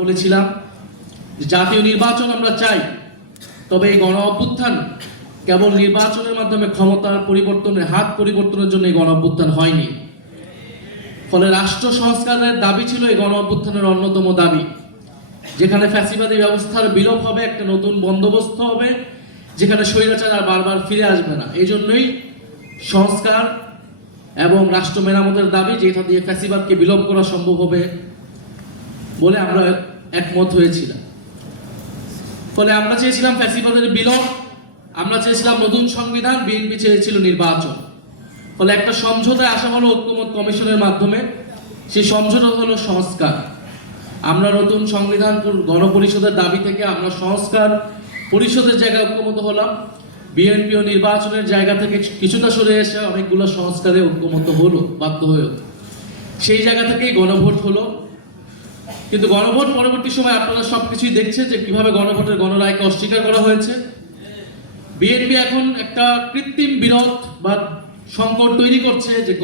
বলেছিলাম জাতীয় নির্বাচন আমরা চাই, তবে এই গণ অভ্যুত্থান কেবল নির্বাচনের মাধ্যমে ক্ষমতার পরিবর্তনের হাত পরিবর্তনের জন্য এই গণ অভ্যুত্থান হয়নি। ফলে রাষ্ট্র সংস্কারের দাবি ছিল এই গণ অভ্যুত্থানের অন্যতম দাবি, যেখানে ফ্যাসিবাদী ব্যবস্থার বিলোপ হবে, একটা নতুন বন্দোবস্ত হবে, যেখানে স্বৈরাচার আর বারবার ফিরে আসবে না। এই জন্যই সংস্কার এবং রাষ্ট্র মেরামতের দাবি, যেটা দিয়ে ফ্যাসিবাদকে বিলোপ করা সম্ভব হবে বলে আমরা একমত হয়েছিলাম। ফলে আমরা চেয়েছিলাম ফ্যাসিবাদের বিলোপ, আমরা চেয়েছিলাম নতুন সংবিধান, বিএনপি চেয়েছিল নির্বাচন। ফলে একটা সমঝোতায় আসা হলো ঐক্যমত কমিশনের মাধ্যমে। সেই সমঝোতা হলো সংস্কার। আমরা নতুন সংবিধান গণপরিষদের দাবি থেকে আমরা সংস্কার পরিষদের জায়গায় ঐক্যমত হলাম। বিএনপি ও নির্বাচনের জায়গা থেকে কিছুটা সরে এসে অনেকগুলো সংস্কারে ঐক্যমত হলো, বাধ্য হয়েও। সেই জায়গা থেকেই গণভোট হলো। কিন্তু গণভোট পরবর্তী সময় আপনারা সবকিছুই দেখছেন যে কিভাবে গণভোটের গণরায়কে অস্বীকার করা হয়েছে। বিএনপি এখন একটা কৃত্রিম বিরোধ বা সংকট তৈরি করছে যে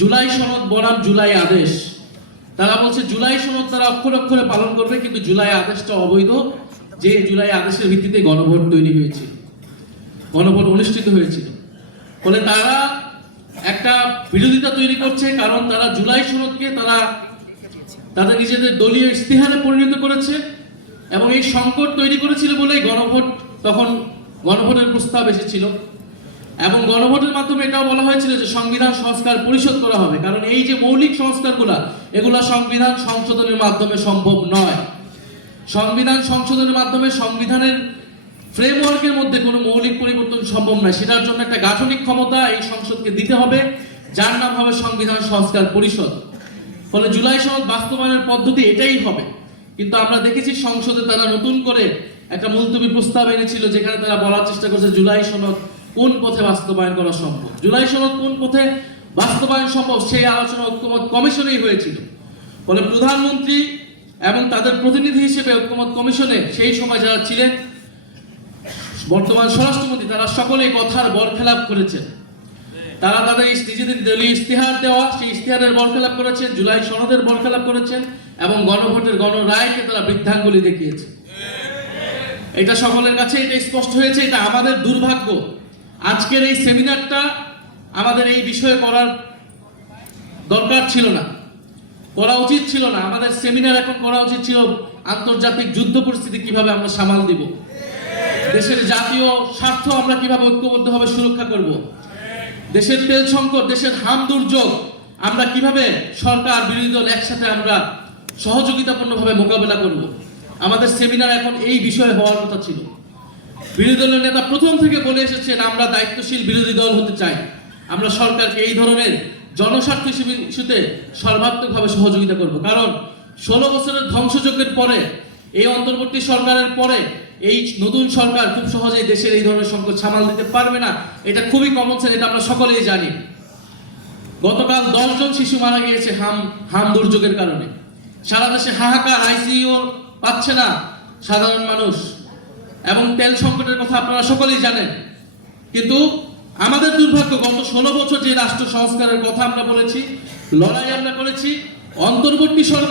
জুলাই সনদ বনাম জুলাই আদেশ। তারা বলছে জুলাই সনদ তারা অক্ষরে অক্ষরে পালন করবে, কিন্তু জুলাই আদেশটা অবৈধ, যে জুলাই আদেশের ভিত্তিতে গণভোট তৈরি হয়েছিল, গণভোট অনুষ্ঠিত হয়েছিল। ফলে তারা একটা বিরোধিতা তৈরি করছে, কারণ তারা জুলাই সনদকে তাদের নিজেদের দলীয় ইশতেহারে পরিণত করেছে এবং এই সংকট তৈরি করেছিল বলেই গণভোটের প্রস্তাব এসেছিল। এবং গণভোটের মাধ্যমে এটাও বলা হয়েছিল যে সংবিধান সংস্কার পরিষদ করা হবে, কারণ এই যে মৌলিক সংস্কারগুলা, এগুলা সংবিধান সংশোধনের মাধ্যমে সম্ভব নয়। সংবিধান সংশোধনের মাধ্যমে সংবিধানের ফ্রেমওয়ার্কের মধ্যে কোনো মৌলিক পরিবর্তন সম্ভব নয়। সেটার জন্য একটা গাঠনিক ক্ষমতা এই সংসদকে দিতে হবে, যার নাম হবে সংবিধান সংস্কার পরিষদ। ফলে জুলাই সনদ বাস্তবায়নের পদ্ধতি এটাই হবে। কিন্তু আমরা দেখেছি সংসদে তারা নতুন করে একটা মুলতবি প্রস্তাব এনেছিল, যেখানে তারা বলার চেষ্টা করছে জুলাই সনদ কোন পথে বাস্তবায়ন করা সম্ভব। জুলাই সনদ কোন পথে বাস্তবায়ন সম্ভব সেই আলোচনা ঐক্যমত কমিশনেই হয়েছিল। ফলে প্রধানমন্ত্রী এবং তাদের প্রতিনিধি হিসেবে ঐক্যমত কমিশনে সেই সময় যারা ছিলেন, বর্তমান স্বরাষ্ট্রমন্ত্রী, তারা সকলে কথার বরখেলাপ করেছেন। তারা তাদের নিজেদের দলীয় ইশতেহার দেওয়া সেই ইশতেহারের বরখেলাপ করেছেন, জুলাই সনদের বরখেলাপ করেছেন এবং গণভোটের গণরায়কে তারা বৃদ্ধাঙ্গুলি দেখিয়েছে। এটা সকলের কাছে এটা স্পষ্ট হয়েছে। এটা আমাদের দুর্ভাগ্য। আজকের এই সেমিনারটা আমাদের এই বিষয়ে করার দরকার ছিল না, করা উচিত ছিল না। আমাদের সেমিনার এখন করা উচিত ছিল আন্তর্জাতিক যুদ্ধ পরিস্থিতি কিভাবে আমরা সামাল দিব, দেশের জাতীয় স্বার্থ আমরা কিভাবে ঐক্যবদ্ধভাবে সুরক্ষা করব, দেশের তেল সংকট, দেশের হাম দুর্যোগ আমরা কিভাবে সরকার বিরোধী দল একসাথে আমরা সহযোগিতাপূর্ণভাবে মোকাবেলা করব। আমাদের সেমিনার এখন এই বিষয়ে হওয়ার কথা ছিল। বিরোধী দলের নেতা প্রথম থেকে বলে এসেছেন আমরা দায়িত্বশীল বিরোধী দল হতে চাই, আমরা সরকারকে এই ধরনের জনস্বার্থ ইস্যুতে সর্বাত্মকভাবে সহযোগিতা করব। কারণ 16 বছরের ধ্বংসযজ্ঞের পরে, এই অন্তর্বর্তী সরকারের পরে এই নতুন সরকার খুব সহজেই দেশের এই ধরনের সংকট সামাল দিতে পারবে না। এটা খুবই কমন সেন্স, এটা আমরা সকলেই জানি। গতকাল 10 জন শিশু মারা গিয়েছে হাম দুর্যোগের কারণে। সারা দেশে হাহাকার, আইসিইউ পাচ্ছে না সাধারণ মানুষ, এবং তেল সংকটের কথা আপনারা সকলেই জানেন। কিন্তু আমাদের দুর্ভাগ্য, গত 16 বছর যে রাষ্ট্র সংস্কারের কথা আমরা বলেছি, লড়াই আমরা করেছি, অন্তর্বর্তী সরকার